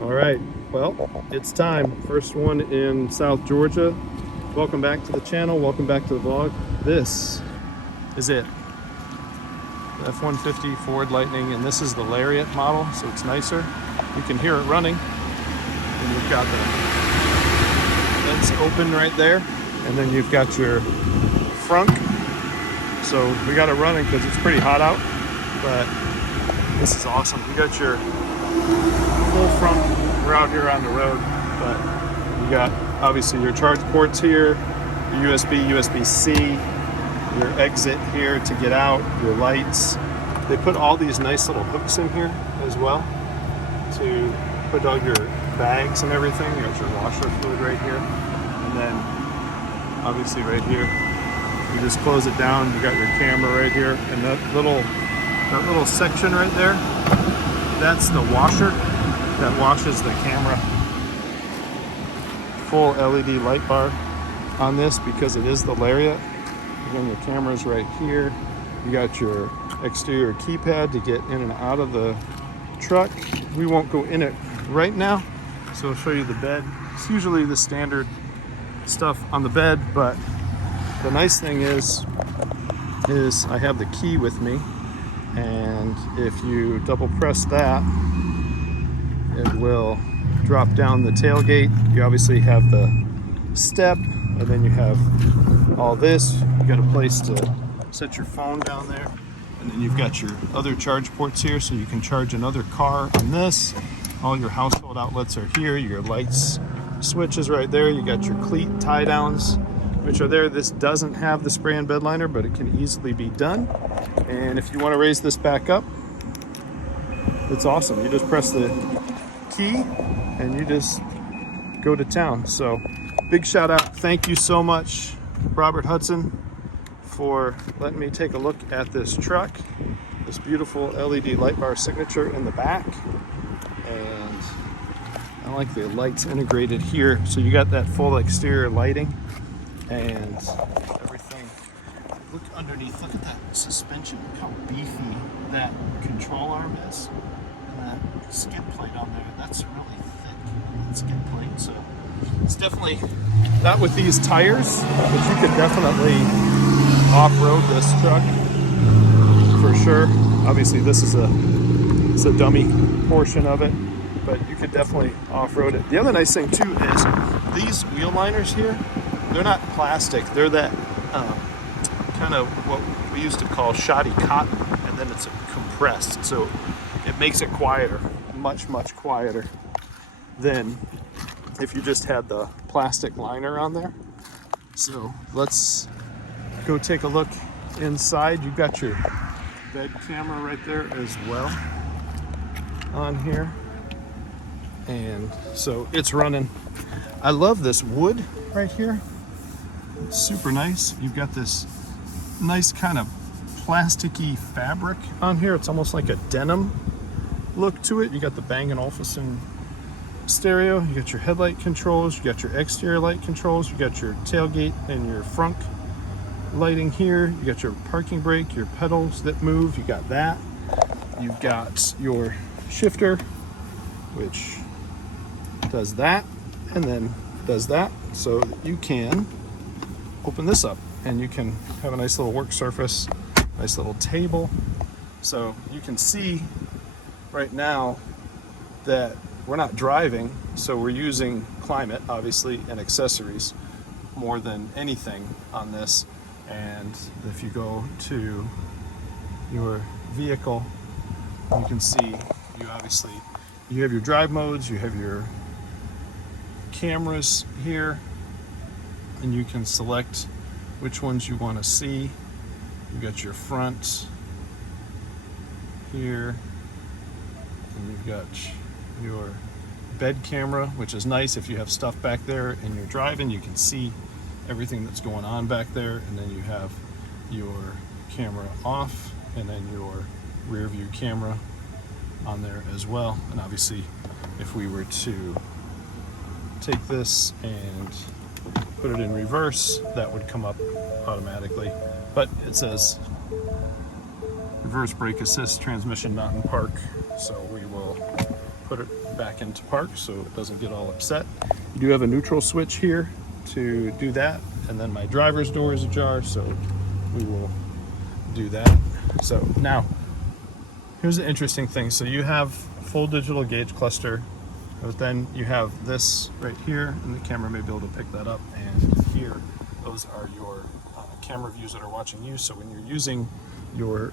All right, well, it's time. First one in South Georgia. Welcome back to the channel. Welcome back to the vlog. This is it. The F-150 Ford Lightning, and this is the Lariat model, so it's nicer. You can hear it running. And you've got the vents open right there. And then you've got your frunk. So we got it running because it's pretty hot out, but this is awesome. You got your full front. We're out here on the road, but you got obviously your charge ports here, your USB, USB-C, your exit here to get out, your lights. They put all these nice little hooks in here as well to put all your bags and everything. You got your washer fluid right here, and then obviously right here, you just close it down. You got your camera right here, and that little section right there, that's the washer that washes the camera. Full LED light bar on this because it is the Lariat. Again, your camera's right here. You got your exterior keypad to get in and out of the truck. We won't go in it right now, so I'll show you the bed. It's usually the standard stuff on the bed, but the nice thing is I have the key with me, and if you double press that, it will drop down the tailgate. You obviously have the step, and then you have all this. You got a place to set your phone down there, and then you've got your other charge ports here, so you can charge another car on this. All your household outlets are here. Your lights switch is right there. You got your cleat tie downs, which are there. This doesn't have the spray and bed liner, but it can easily be done. And if you want to raise this back up, it's awesome. You just press the key and you just go to town. So big shout out. Thank you so much, Robert Hudson, for letting me take a look at this truck. This beautiful LED light bar signature in the back. And I like the lights integrated here. So you got that full exterior lighting and everything. Look underneath, look at that suspension, look how beefy that control arm is. And that skid plate on there, that's really thick skid plate. So it's definitely not with these tires, but you could definitely off-road this truck for sure. Obviously this is a dummy portion of it, but you could definitely off-road it. The other nice thing too is these wheel liners here, they're not plastic. They're that kind of what we used to call shoddy cotton, and then it's compressed. So it makes it quieter, much quieter than if you just had the plastic liner on there. So let's go take a look inside. You've got your bed camera right there as well on here. And so it's running. I love this wood right here. It's super nice. You've got this nice kind of plasticky fabric on here. It's almost like a denim look to it. You got the Bang & Olufsen stereo. You got your headlight controls. You got your exterior light controls. You got your tailgate and your front lighting here. You got your parking brake, your pedals that move. You got that. You've got your shifter, which does that and then does that, so that you can open this up and you can have a nice little work surface, nice little table. So you can see right now that we're not driving, so we're using climate obviously and accessories more than anything on this. And if you go to your vehicle, you can see you have your drive modes, you have your cameras here, and you can select which ones you want to see. You got your front here, and you've got your bed camera, which is nice if you have stuff back there and you're driving, you can see everything that's going on back there. And then you have your camera off, and then your rear view camera on there as well. And obviously if we were to take this and put it in reverse, that would come up automatically, but it says reverse brake assist, transmission not in park. So we will put it back into park so it doesn't get all upset. You do have a neutral switch here to do that, and then my driver's door is ajar, so we will do that. So now, here's the interesting thing. So you have full digital gauge cluster, but then you have this right here, and the camera may be able to pick that up, and here, those are your camera views that are watching you. So when you're using your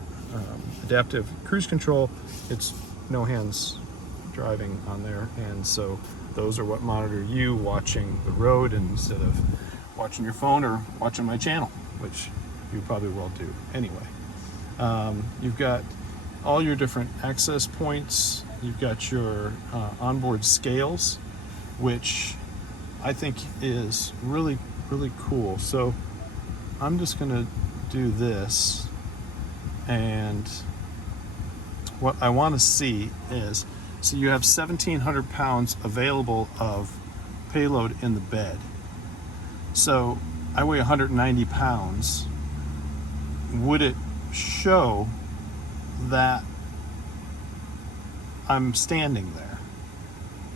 adaptive cruise control, it's no hands driving on there, and so those are what monitor you watching the road instead of watching your phone or watching my channel, which you probably will do anyway. You've got all your different access points. You've got your onboard scales, which I think is really, really cool. So I'm just gonna do this, and what I want to see is, so you have 1,700 pounds available of payload in the bed. So I weigh 190 pounds. Would it show that I'm standing there?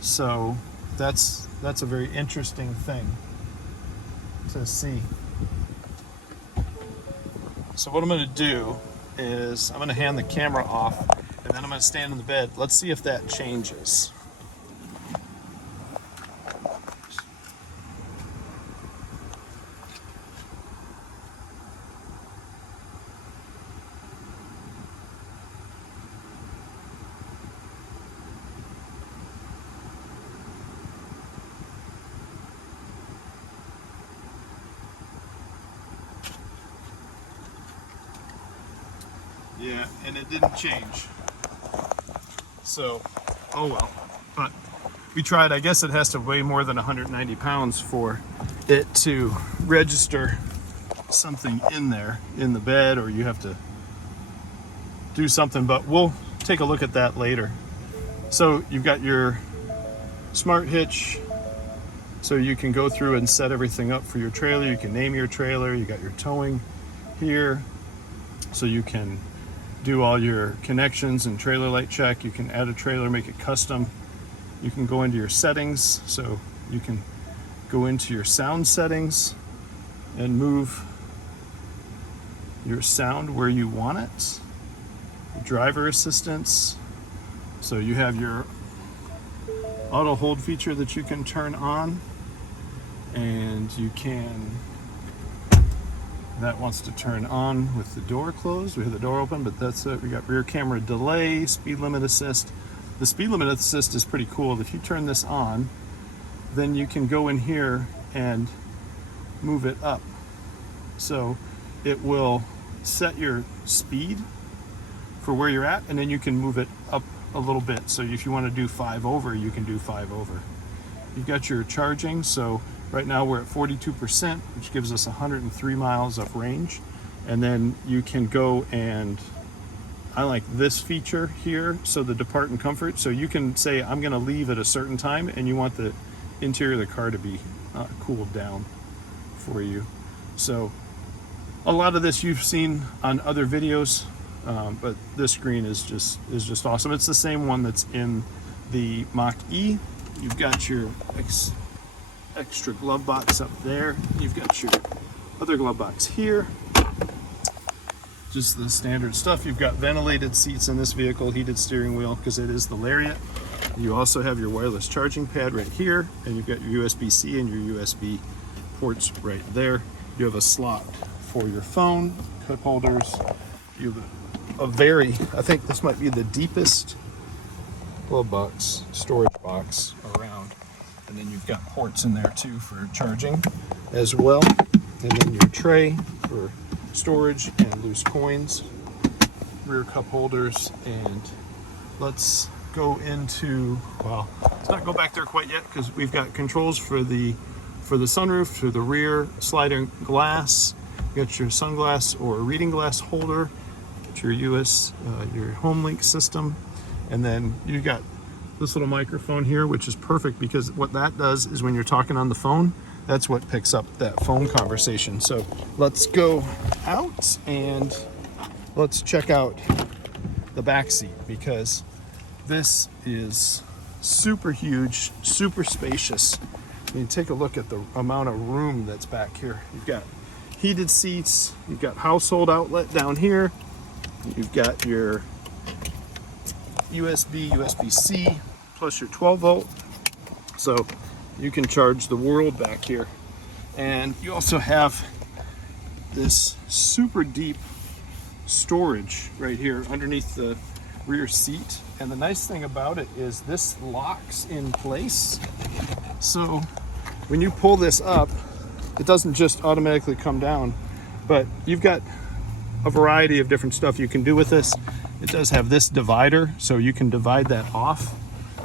So that's a very interesting thing to see. So what I'm going to do is I'm going to hand the camera off, and then I'm going to stand in the bed. Let's see if that changes. Yeah, and it didn't change. So, oh well. But we tried. I guess it has to weigh more than 190 pounds for it to register something in there in the bed, or you have to do something, but we'll take a look at that later. So you've got your smart hitch, so you can go through and set everything up for your trailer. You can name your trailer. You got your towing here, so you can do all your connections and trailer light check. You can add a trailer, make it custom. You can go into your settings, so you can go into your sound settings and move your sound where you want it. Driver assistance, so you have your auto hold feature that you can turn on, and you can, that wants to turn on with the door closed. We have the door open, but that's it. We got rear camera delay, speed limit assist. The speed limit assist is pretty cool. If you turn this on, then you can go in here and move it up. So it will set your speed for where you're at, and then you can move it up a little bit. So if you want to do 5 over, you can do 5 over. You've got your charging, so right now we're at 42%, which gives us 103 miles of range. And then you can go, and I like this feature here, so the depart and comfort. So you can say, I'm going to leave at a certain time, and you want the interior of the car to be cooled down for you. So a lot of this you've seen on other videos, but this screen is just awesome. It's the same one that's in the Mach-E. You've got your extra glove box up there. You've got your other glove box here. Just the standard stuff. You've got ventilated seats in this vehicle, heated steering wheel, because it is the Lariat. You also have your wireless charging pad right here, and you've got your USB-C and your USB ports right there. You have a slot for your phone, cup holders. You have I think this might be the deepest glove box, storage box around. And then you've got ports in there too for charging as well. And then your tray for storage and loose coins, rear cup holders. And let's go into, well, let's not go back there quite yet, because we've got controls for the sunroof, for the rear sliding glass. You got your sunglass or reading glass holder, your your home link system, and then you got this little microphone here, which is perfect, because what that does is when you're talking on the phone, that's what picks up that phone conversation. So let's go out and let's check out the back seat, because this is super huge, super spacious. I mean, take a look at the amount of room that's back here. You've got heated seats, you've got household outlet down here, you've got your USB-C, plus your 12 volt. So you can charge the world back here. And you also have this super deep storage right here underneath the rear seat. And the nice thing about it is this locks in place. So when you pull this up, it doesn't just automatically come down, but you've got a variety of different stuff you can do with this. It does have this divider, so you can divide that off.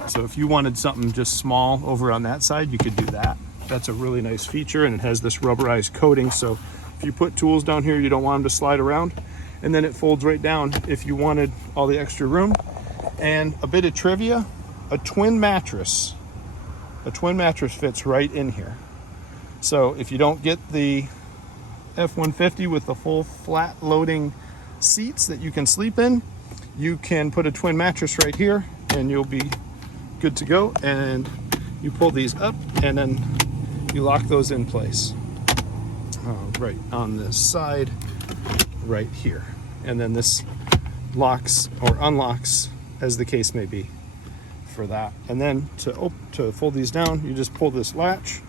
So if you wanted something just small over on that side, you could do that. That's a really nice feature, and it has this rubberized coating, so if you put tools down here, you don't want them to slide around. And then it folds right down if you wanted all the extra room. And a bit of trivia, a twin mattress fits right in here. So if you don't get the F-150 with the full flat loading seats that you can sleep in, you can put a twin mattress right here and you'll be good to go. And you pull these up and then you lock those in place. Right on this side, right here. And then this locks or unlocks as the case may be for that. And then to fold these down, you just pull this latch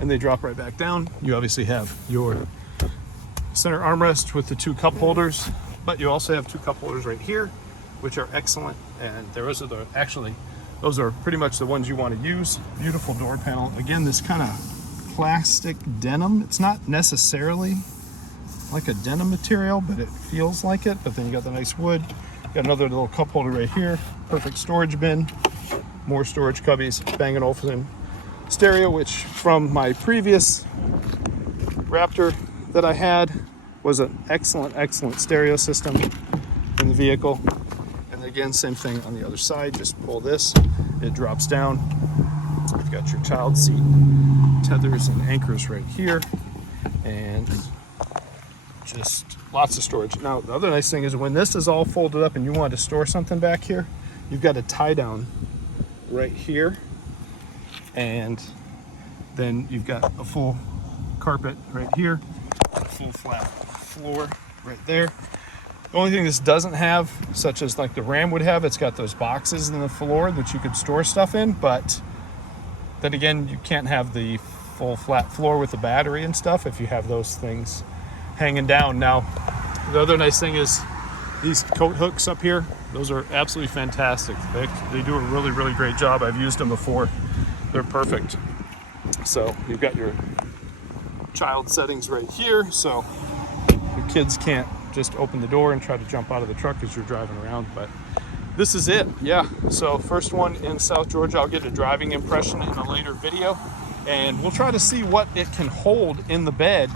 and they drop right back down. You obviously have your center armrest with the 2 cup holders, but you also have 2 cup holders right here, which are excellent. And those are pretty much the ones you want to use. Beautiful door panel. Again, this kind of plastic denim. It's not necessarily like a denim material, but it feels like it. But then you got the nice wood. Got another little cup holder right here. Perfect storage bin. More storage cubbies. Bang & Olufsen stereo, which from my previous Raptor that I had was an excellent stereo system in the vehicle. And again, same thing on the other side. Just pull this, it drops down. You've got your child seat tethers and anchors right here, and just lots of storage. Now, the other nice thing is when this is all folded up and you want to store something back here, you've got a tie down right here, and then you've got a full carpet right here, a full flat floor right there. The only thing this doesn't have, such as like the Ram would have, it's got those boxes in the floor that you could store stuff in, but then again, you can't have the full flat floor with the battery and stuff if you have those things hanging down. Now, the other nice thing is these coat hooks up here. Those are absolutely fantastic. They do a really great job. I've used them before. They're perfect. So you've got your child settings right here, so your kids can't just open the door and try to jump out of the truck as you're driving around. But this is it. Yeah, so first one in South Georgia. I'll get a driving impression in a later video, and we'll try to see what it can hold in the bed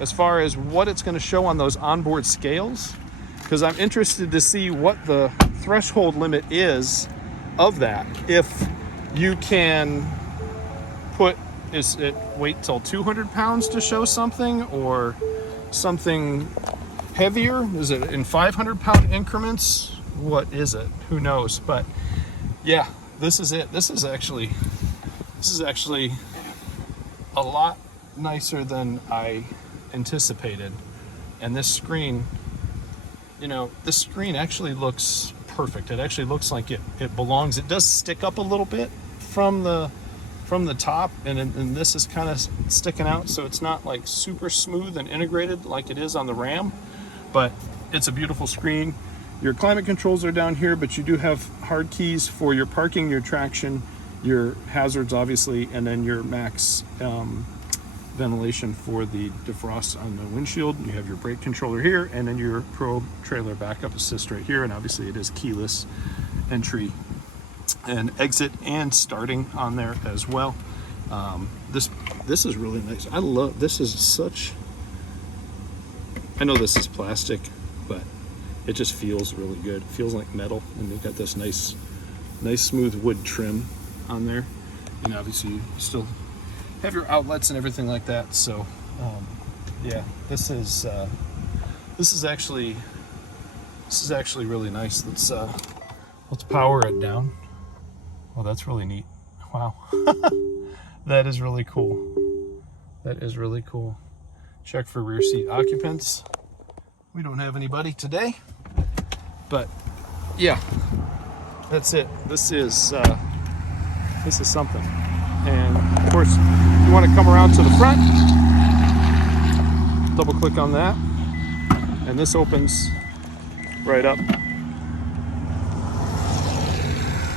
as far as what it's going to show on those onboard scales, because I'm interested to see what the threshold limit is of that. If you can put, is it wait till 200 pounds to show something, or something heavier? Is it in 500-pound increments? What is it? Who knows? But yeah, this is it. This is actually a lot nicer than I anticipated. And this screen, this screen actually looks perfect. It actually looks like it belongs. It does stick up a little bit from the top, and this is kind of sticking out, so it's not like super smooth and integrated like it is on the Ram, but it's a beautiful screen. Your climate controls are down here, but you do have hard keys for your parking, your traction, your hazards, obviously, and then your max ventilation for the defrost on the windshield. You have your brake controller here, and then your Pro Trailer Backup Assist right here, and obviously it is keyless entry and exit and starting on there as well. This is really nice. I love this. I know this is plastic, but it just feels really good. It feels like metal, and they've got this nice smooth wood trim on there. And obviously you still have your outlets and everything like that. So yeah, this is actually really nice. Let's power it down. Well, that's really neat. Wow. That is really cool. That is really cool. Check for rear seat occupants. We don't have anybody today, but yeah, that's it. This is something. And of course, you want to come around to the front, double click on that, and this opens right up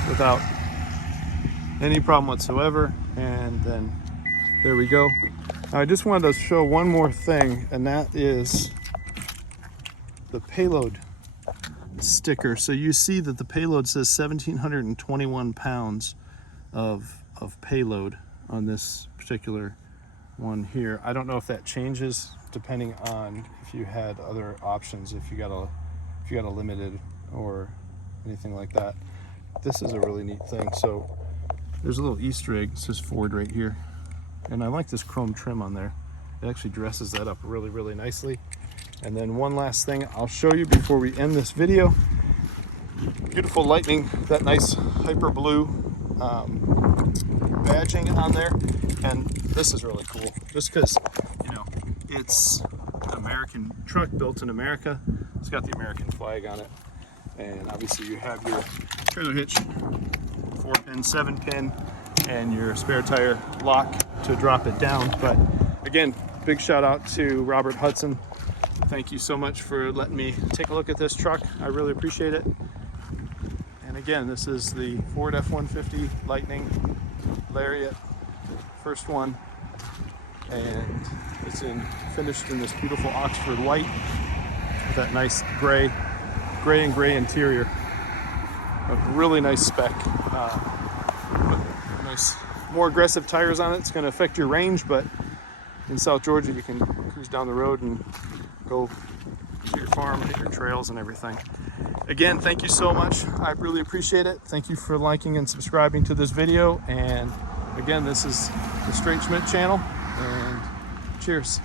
without any problem whatsoever. And then there we go. Now, I just wanted to show one more thing, and that is the payload sticker. So you see that the payload says 1,721 pounds of payload on this particular one here. I don't know if that changes depending on if you had other options, if you got a limited or anything like that. This is a really neat thing. So there's a little Easter egg. It says Ford right here, and I like this chrome trim on there. It actually dresses that up really, really nicely. And then one last thing I'll show you before we end this video. Beautiful lightning, that nice hyper blue badging on there. And this is really cool, just because, you know, it's an American truck built in America. It's got the American flag on it. And obviously you have your trailer hitch, 4-pin, 7-pin, and your spare tire lock to drop it down. But again, big shout out to Robert Hudson. Thank you so much for letting me take a look at this truck. I really appreciate it. And again, this is the Ford F150 Lightning Lariat, first one, and it's finished in this beautiful Oxford white with that nice gray and gray interior. A really nice spec. With nice, more aggressive tires on it. It's going to affect your range, but in South Georgia, you can cruise down the road and go to your farm, hit your trails and everything. Again, thank you so much. I really appreciate it. Thank you for liking and subscribing to this video. And again, this is the Straight Schmidt channel, and cheers.